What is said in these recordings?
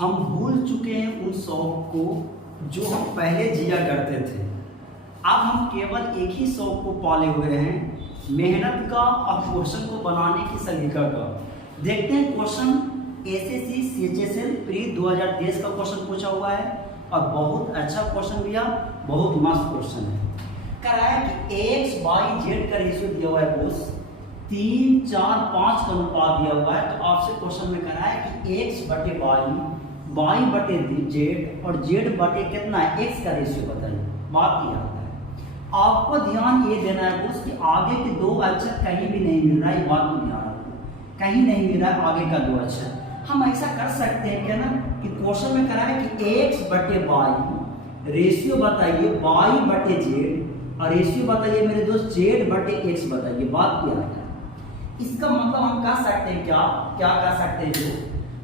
हम भूल चुके हैं उन शौक को जो हम पहले जिया करते थे। अब हम केवल एक ही शौक को पाले हुए हैं, मेहनत का और क्वेश्चन को बनाने की सलीका का। देखते हैं क्वेश्चन एसएससी सीएचएसएल प्री 2023 का क्वेश्चन पूछा हुआ है और बहुत अच्छा क्वेश्चन दिया, बहुत मस्त क्वेश्चन है। कराया कि एक्स वाई जेड का रेशियो दिया हुआ है दोस्त 3, 4, 5 का अनुपात दिया हुआ है। तो आपसे क्वेश्चन में कराया कि एक्स बटे वाई बटे जेड और जेड बटे कितना है एक्स का रेशियो बताइए। बात क्या है, आपको ध्यान ये देना है दोस्त कि आगे के दो अक्षर कहीं भी नहीं मिल रहा है। बात को ध्यान रखो, कहीं नहीं मिल रहा है आगे का दो अक्षर। हम ऐसा कर सकते हैं क्या ना कि क्वेश्चन में कराया कि एक्स बटे वाई रेशियो बताइए वाई बटे जेड और रेशियो बताइए मेरे दोस्त जेड बटे एक्स बताइए। बात क्या है, इसका मतलब हम कह सकते हैं क्या कह सकते हैं जो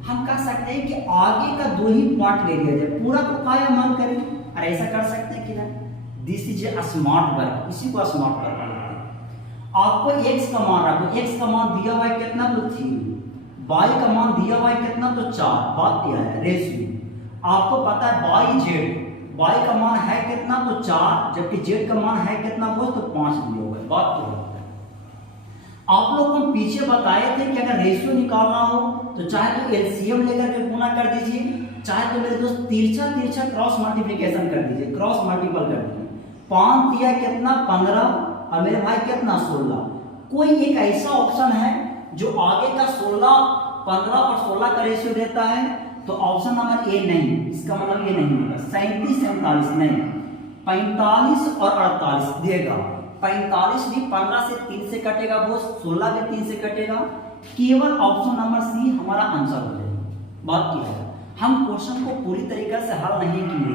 हम कह सकते हैं कि आगे का दो ही पार्ट ले लिया जाए, पूरा को काया मान करें। और ऐसा कर सकते हैं कि ना, this is a smart work, इसी को स्मार्ट वर्क कहते हैं। आपको एक्स का मान रखो, एक्स का मान दिया हुआ है कितना तो 3, वाई का मान दिया हुआ है कितना तो 4। बात क्या है रेशियो, आपको पता है वाई का मान है कितना तो 4 जबकि जेड का मान है कितना वो तो 5 दिया हुआ है। बात क्या है, आप लोग को पीछे बताए थे कि अगर रेशियो निकालना हो तो चाहे तो एलसीएम लेकर के गुणा कर दीजिए, चाहे तो मेरे दोस्त तिरछा क्रॉस मल्टीप्लिकेशन कर दीजिए, क्रॉस मल्टीपल कर दीजिए। 5 दिया कितना 15 और मेरे भाई कितना 16। कोई एक ऐसा ऑप्शन है जो आगे का 16, 15 और 16 का रेशियो देता है तो ऑप्शन नंबर ए नहीं, इसका मतलब ये नहीं होगा। 37, 47 नहीं, 45 और 48 देगा। 45 भी 15 से 3 से कटेगा वो, 16 भी 3 से कटेगा। केवल ऑप्शन नंबर सी हमारा आंसर हो जाएगा। बात क्या है, हम क्वेश्चन को पूरी तरीके से हल नहीं किए,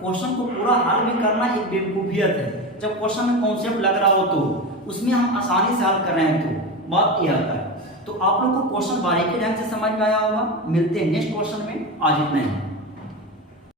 क्वेश्चन को पूरा हल भी करना एक बेवकूफियत है। जब क्वेश्चन में कॉन्सेप्ट लग रहा हो तो उसमें हम आसानी से हल कर रहे हैं तो बात यह है। तो आप लोग को क्वेश्चन बारीकी ढंग से समझ में आया होगा। मिलते हैं नेक्स्ट क्वेश्चन में, आज इतना ही।